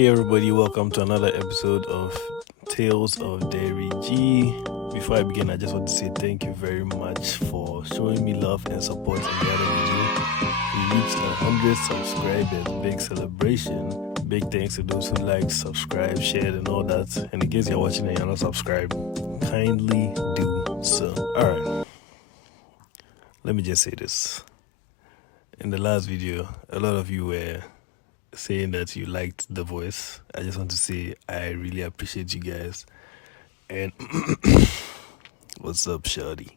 Hey everybody, welcome to another episode of Tales of Dairy G. Before I begin, I just want to say thank you very much for showing me love and support in the other video. We reached 100 subscribers, big celebration. Big thanks to those who liked, subscribed, shared and all that. And in case you're watching and you're not subscribed, kindly do so. Alright, let me just say this. In the last video, a lot of you were saying that you liked the voice. I just want to say I really appreciate you guys. And what's up, shawty?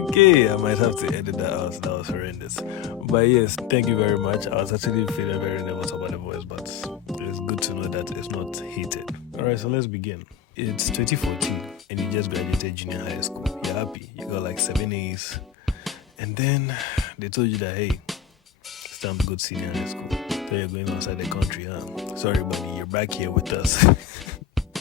Okay, I might have to edit that out. That was horrendous. But yes, thank you very much. I was actually feeling very nervous about the voice, but it's good to know that it's not hated. Alright, so let's begin. It's 2014 and you just graduated junior high school. You're happy. You got like 7 A's. And then they told you that, hey, it's time to go to senior high school. So you're going outside the country, huh? Sorry, buddy, you're back here with us.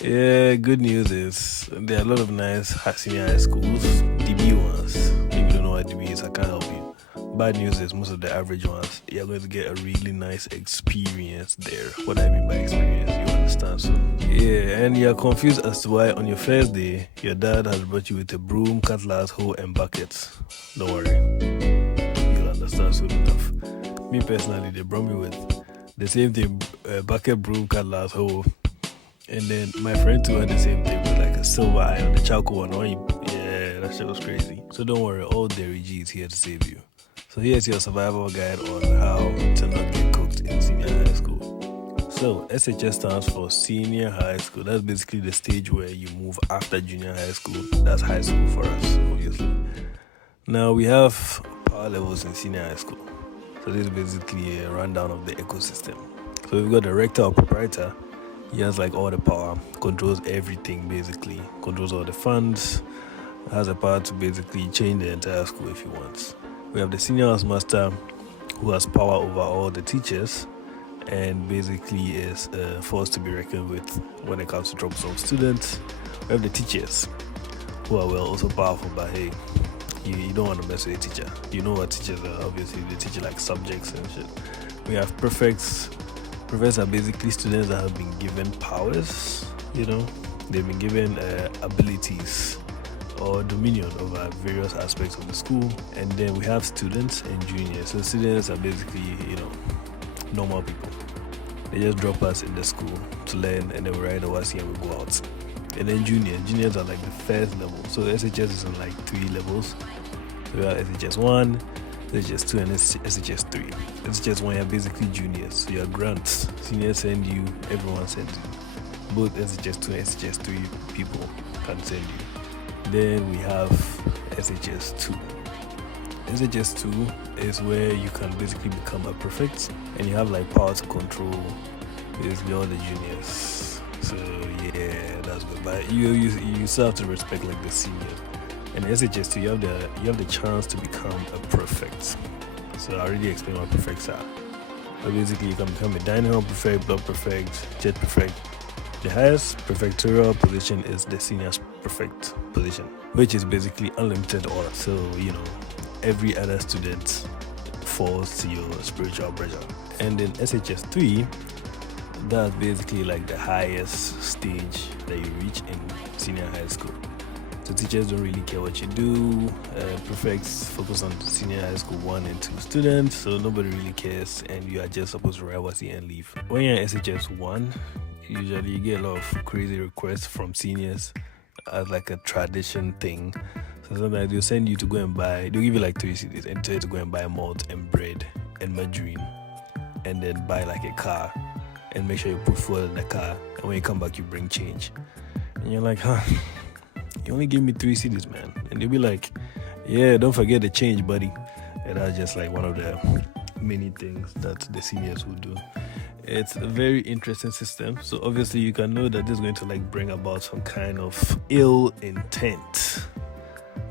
Yeah, good news is there are a lot of nice senior high schools, DB ones. If you don't know what DB is, I can't help you. Bad news is most of the average ones, you're going to get a really nice experience there. What I mean by experience, you understand? So yeah, and you're confused as to why on your first day, your dad has brought you with a broom, cutlass, hoe, and buckets. Don't worry, you'll understand soon enough. Me personally, they brought me with the same thing, bucket, broom, cutlass, hoe. And then my friend too had the same thing with like a silver iron, the charcoal one. Yeah, that shit was crazy. So don't worry, all Dairy G is here to save you. So here's your survival guide on how to not get cooked in senior high school. So SHS stands for senior high school. That's basically the stage where you move after junior high school. That's high school for us, obviously. Now we have power levels in senior high school. So this is basically a rundown of the ecosystem. So we've got the rector or proprietor. He has like all the power, controls everything basically, controls all the funds, has the power to basically change the entire school if he wants. We have the senior housemaster who has power over all the teachers and basically is a force to be reckoned with when it comes to troublesome students. We have the teachers who are also powerful, but hey, you don't want to mess with a teacher. You know what teachers are, obviously they teach you like subjects and shit. We have prefects. Prefects are basically students that have been given powers, they've been given abilities or dominion over various aspects of the school. And then we have students and juniors. So students are basically, normal people. They just drop us in the school to learn and then we ride our C and we go out. And then juniors are like the first level. So SHS is in like 3 levels. We have SHS 1, SHS 2 and SHS 3. SHS 1, you're basically juniors, so you're grants. Seniors send you, everyone sends you. Both SHS 2 and SHS 3 people can send you. Then we have SHS 2. SHS 2 is where you can basically become a prefect and you have like power to control basically all the juniors. So yeah, that's good. But you still have to respect like the seniors. And SHS 2, you have the chance to become a prefect. So I already explained what prefects are. But basically, you can become a dining hall prefect, block prefect, jet prefect. The highest prefectorial position is the senior prefect position, which is basically unlimited order. So every other student falls to your spiritual pressure. And then SHS 3, that's basically like the highest stage that you reach in senior high school. So teachers don't really care what you do. Prefects focus on senior high school 1 and 2 students, so nobody really cares, and you are just supposed to write what's the and leave. When you're in SHS 1, usually you get a lot of crazy requests from seniors as like a tradition thing. So sometimes they'll send you to go and buy, they'll give you like 3 CDs and tell you to go and buy malt and bread and margarine, and then buy like a car and make sure you put fuel in the car, and when you come back you bring change. And you're like, huh? You only give me 3 CDs, man. And they'll be like, yeah, don't forget the change, buddy. And that's just like one of the many things that the seniors will do. It's a very interesting system. So obviously you can know that this is going to like bring about some kind of ill intent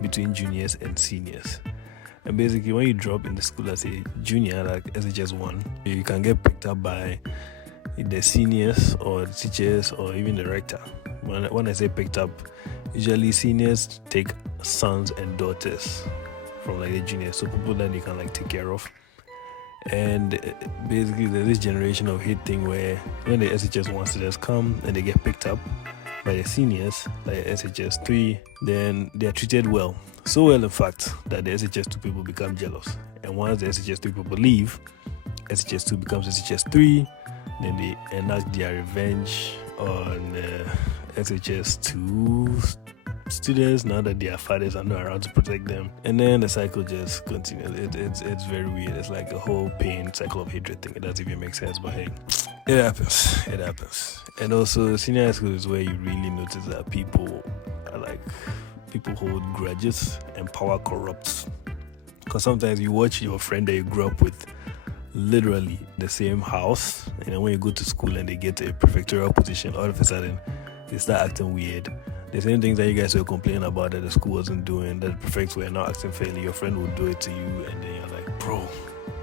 between juniors and seniors. And basically when you drop in the school as a junior, like SHS 1, you can get picked up by the seniors or the teachers or even the rector. When I say picked up, usually seniors take sons and daughters from like the juniors, so people that they can like take care of. And basically there's this generation of hate thing where when the SHS wants to just come and they get picked up by the seniors, like SHS 3, then they are treated well. So well, in fact, that the SHS 2 people become jealous. And once the SHS 3 people leave, SHS 2 becomes SHS 3, then they enact their revenge on SHS 2 students now that their fathers are not around to protect them. And then the cycle just continues. It's very weird. It's like a whole pain cycle of hatred thing. It doesn't even make sense, but hey, it happens. And also senior high school is where you really notice that people hold grudges and power corrupts. Because sometimes you watch your friend that you grew up with literally the same house, and then when you go to school and they get a prefectorial position, all of a sudden they start acting weird. The same things that you guys were complaining about that the school wasn't doing, that the prefects were not acting fairly, your friend will do it to you, and then you're like, bro,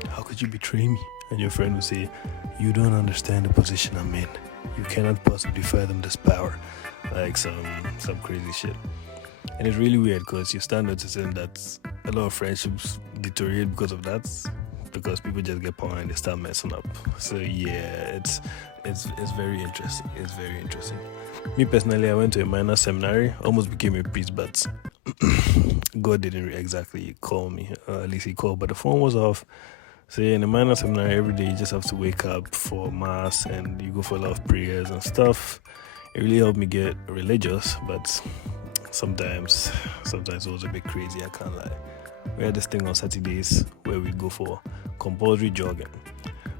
how could you betray me? And your friend will say, you don't understand the position I'm in. You cannot possibly fathom this power. Like some crazy shit. And it's really weird because you start noticing that a lot of friendships deteriorate because of that, because people just get power and they start messing up. So yeah, it's very interesting. It's very interesting. Me personally, I went to a minor seminary, almost became a priest, but God didn't exactly call me. At least he called, but the phone was off. So yeah, in a minor seminary, every day you just have to wake up for mass and you go for a lot of prayers and stuff. It really helped me get religious, but sometimes it was a bit crazy, I can't lie. We had this thing on Saturdays where we go for compulsory jogging.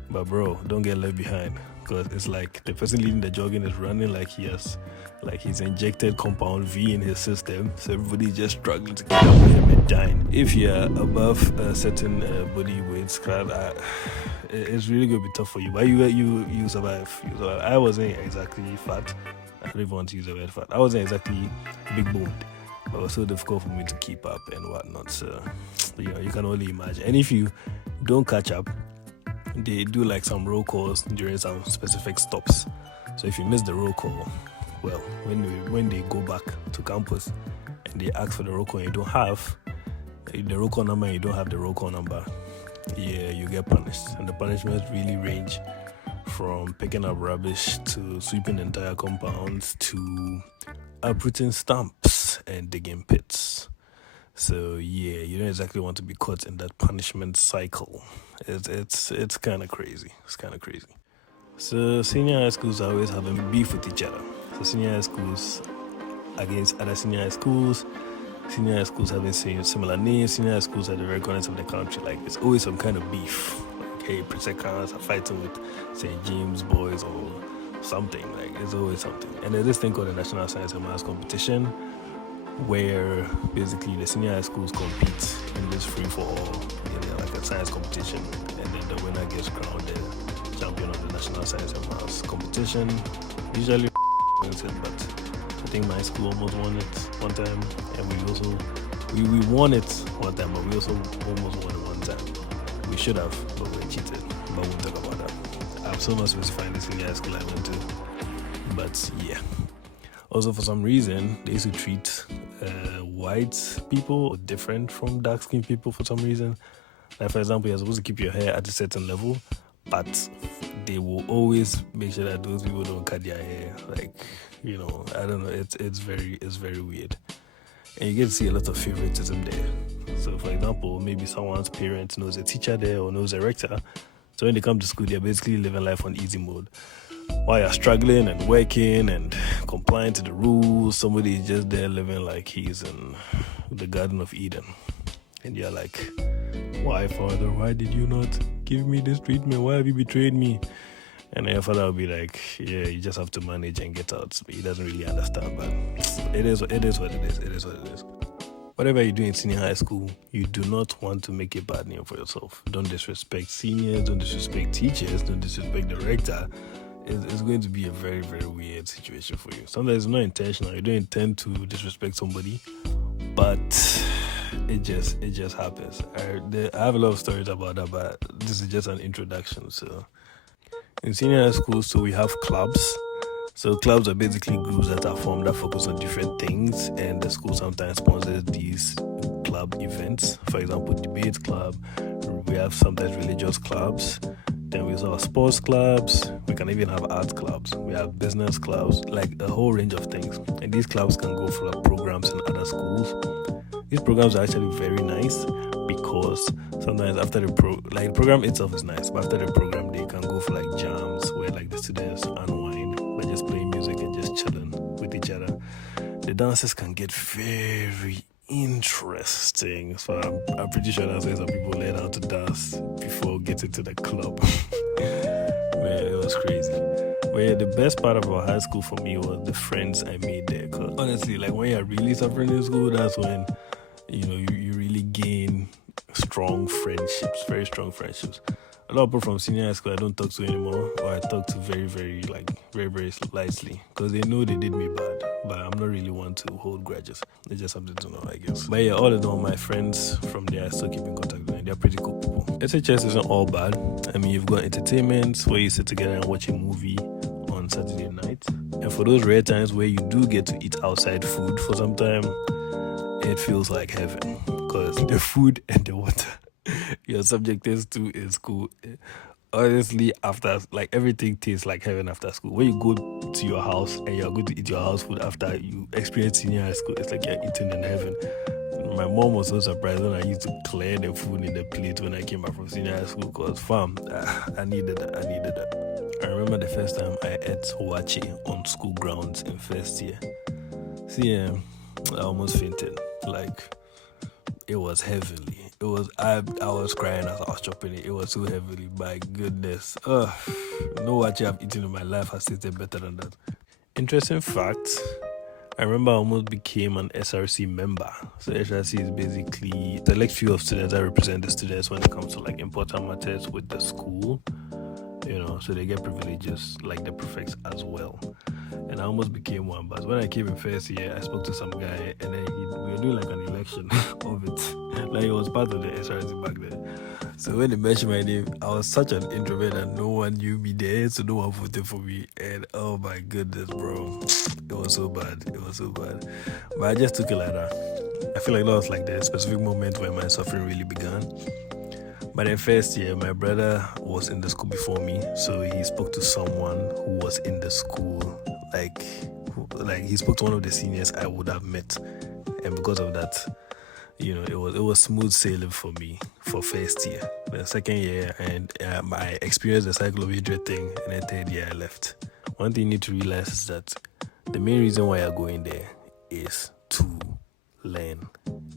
But bro, don't get left behind, because it's like the person leading the jogging is running like he's injected compound V in his system, so everybody's just struggling to keep up with him and dying. If you're above a certain body weight, it's really going to be tough for you. But you survive. I wasn't exactly fat. I don't even want to use the word fat. I wasn't exactly big boned, but it was so difficult for me to keep up and whatnot. So you can only imagine. And if you don't catch up, they do like some roll calls during some specific stops. So if you miss the roll call, well, when they go back to campus and they ask for the roll call and you don't have the roll call number and you don't have the roll call number, yeah, you get punished. And the punishments really range from picking up rubbish to sweeping entire compounds to uprooting stumps and digging pits. So yeah, you don't exactly want to be caught in that punishment cycle. It's kind of crazy. It's kind of crazy. So senior high schools are always having beef with each other. So senior high schools against other senior high schools having similar names, senior high schools at the very corners of the country. Like it's always some kind of beef. Like, hey, Prisecans are fighting with St. James boys or something. Like it's always something. And there's this thing called the National Science and Maths Competition, where basically the senior high schools compete in this free-for-all, like a science competition, and then the winner gets crowned the champion of the National Science and Maths Competition. Usually wins it, but I think my school almost won it one time, and we won it one time, but we also almost won it one time. We should have, but we cheated. But we'll talk about that. I'm so not specifying the senior high school I went to, but yeah. Also, for some reason, they used to treat white people different from dark-skinned people for some reason. Like, for example, you're supposed to keep your hair at a certain level, but they will always make sure that those people don't cut their hair. Like, I don't know. It's very weird. And you get to see a lot of favoritism there. So, for example, maybe someone's parent knows a teacher there or knows a rector. So when they come to school, they're basically living life on easy mode. While you're struggling and working and complying to the rules, somebody is just there living like he's in the Garden of Eden. And you're like, why, Father? Why did you not give me this treatment? Why have you betrayed me? And your father will be like, yeah, you just have to manage and get out. But he doesn't really understand, but it is what it is. It is what it is. Whatever you do in senior high school, you do not want to make a bad name for yourself. Don't disrespect seniors, don't disrespect teachers, don't disrespect the rector. It's going to be a very, very weird situation for you. Sometimes it's not intentional. You don't intend to disrespect somebody, but it just happens. I have a lot of stories about that, but this is just an introduction. So in senior high school, so we have clubs. So clubs are basically groups that are formed that focus on different things, and the school sometimes sponsors these club events. For example, debate club, We have sometimes religious clubs. Then we saw sports clubs. We can even have art clubs. We have business clubs, like a whole range of things. And these clubs can go for programs in other schools. These programs are actually very nice because sometimes after the program itself is nice, but after the program they can go for like jams where like the students unwind by just playing music and just chilling with each other. The dances can get very interesting, so I'm pretty sure that's why some people learn how to dance before getting to the club. Man, it was crazy. But yeah, the best part of our high school for me was the friends I made there. Cause honestly, like when you're really suffering in school, that's when you really gain strong friendships, very strong friendships. A lot of people from senior high school I don't talk to anymore, or I talk to very, very, very lightly, because they know they did me bad, but I'm not really one to hold grudges. It's just something to know, I guess. But yeah, all in all, my friends from there I still keep in contact with them. They're pretty cool people. SHS isn't all bad. I mean, you've got entertainment where you sit together and watch a movie on Saturday night, and for those rare times where you do get to eat outside food for some time, it feels like heaven, because the food and the water you're subjected to in school, honestly, after like everything tastes like heaven after school. When you go to your house and you're going to eat your house food after you experience senior high school, it's like you're eating in heaven. My mom was so surprised when I used to clear the food in the plate when I came back from senior high school, because fam, I needed that. I remember the first time I ate wachi on school grounds in first year. See, I almost fainted. Like, it was heavenly. It was I was crying as I was chopping it. It was so heavily. My goodness. No wachi I've eaten in my life has tasted better than that. Interesting fact, I remember I almost became an SRC member. So SRC is basically the select few of students that represent the students when it comes to like important matters with the school. So they get privileges like the prefects as well. And I almost became one, but when I came in first year, I spoke to some guy, and then we were doing like an election of it. Like, it was part of the SRC back then. So when they mentioned my name, I was such an introvert that no one knew me there, so no one voted for me. And oh my goodness, bro, it was so bad. But I just took it like that. I feel like that was like the specific moment where my suffering really began. But in first year, my brother was in the school before me, so he spoke to someone who was in the school. Like he spoke to one of the seniors I would have met, and because of that, it was smooth sailing for me for first year. The second year, and I experienced the cycle of hatred thing, and the third year I left. One thing you need to realize is that the main reason why you're going there is to learn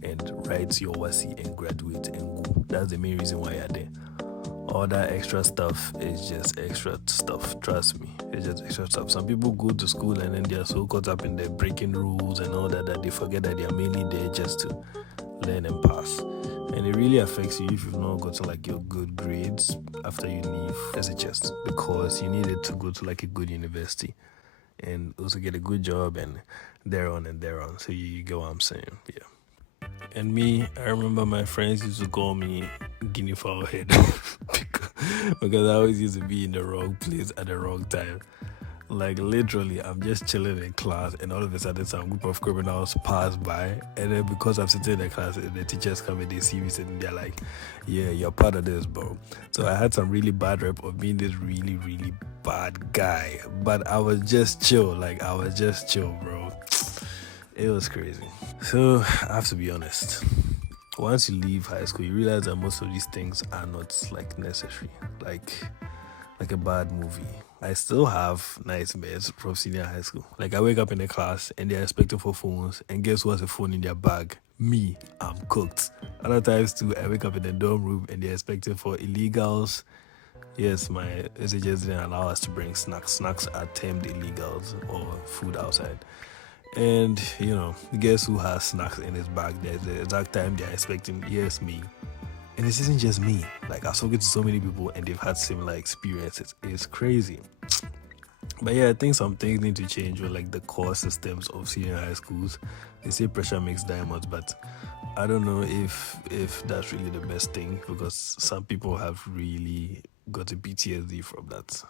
and write your WASI and graduate and go. That's the main reason why you're there. All that extra stuff is just extra stuff. Trust me, it's just extra stuff. Some people go to school and then they are so caught up in their breaking rules and all that they forget that they are mainly there just to learn and pass. And it really affects you if you've not gotten like your good grades after you leave SHS, because you needed to go to like a good university and also get a good job and thereon. So you get what I'm saying, yeah. And me, I remember my friends used to call me guinea fowl head because I always used to be in the wrong place at the wrong time. Like, literally, I'm just chilling in class, and all of a sudden some group of criminals pass by, and then because I'm sitting in the class and the teachers come and they see me sitting, they're like, yeah, you're part of this, bro. So I had some really bad rep of being this really, really bad guy, but I was just chill, bro. It was crazy. So I have to be honest, once you leave high school, you realize that most of these things are not like necessary, like a bad movie. I still have nightmares from senior high school. Like, I wake up in the class and they're expecting for phones, and guess who has a phone in their bag? Me. I'm cooked. Other times too, I wake up in the dorm room and they're expecting for illegals. Yes, my SHS didn't allow us to bring snacks. Snacks are termed illegals, or food outside. And, guess who has snacks in his bag? There's the exact time they're expecting, yes, me. And this isn't just me. Like, I've spoken to so many people and they've had similar experiences. It's crazy. But yeah, I think some things need to change with like the core systems of senior high schools. They say pressure makes diamonds, but I don't know if that's really the best thing, because some people have really got a PTSD from that.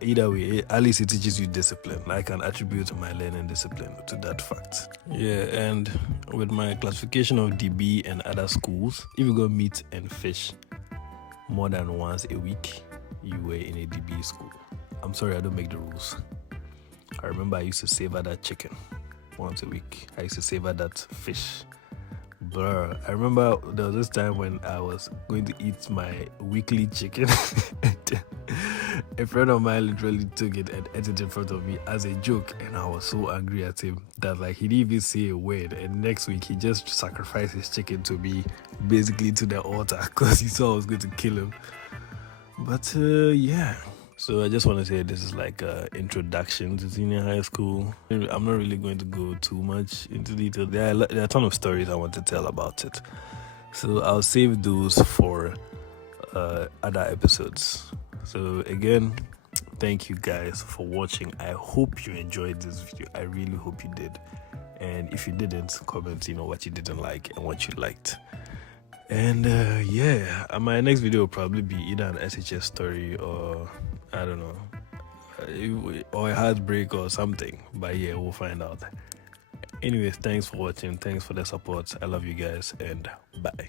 Either way, at least it teaches you discipline. I can attribute my learning discipline to that fact. Yeah, and with my classification of DB and other schools, if you go meat and fish, more than once a week, you were in a DB school. I'm sorry, I don't make the rules. I remember I used to savor that chicken once a week. I used to savor that fish. Blur. I remember there was this time when I was going to eat my weekly chicken. A friend of mine literally took it and ate it in front of me as a joke, and I was so angry at him that like he didn't even say a word. And next week he just sacrificed his chicken to me, basically to the altar, because he saw I was going to kill him. But yeah. So I just want to say this is like an introduction to senior high school. I'm not really going to go too much into detail. There are a ton of stories I want to tell about it. So I'll save those for other episodes. So again, thank you guys for watching. I hope you enjoyed this video. I really hope you did. And if you didn't, comment, what you didn't like and what you liked. And yeah, my next video will probably be either an SHS story or I don't know, or a heartbreak or something. But yeah, we'll find out. Anyways, thanks for watching. Thanks for the support. I love you guys, and bye.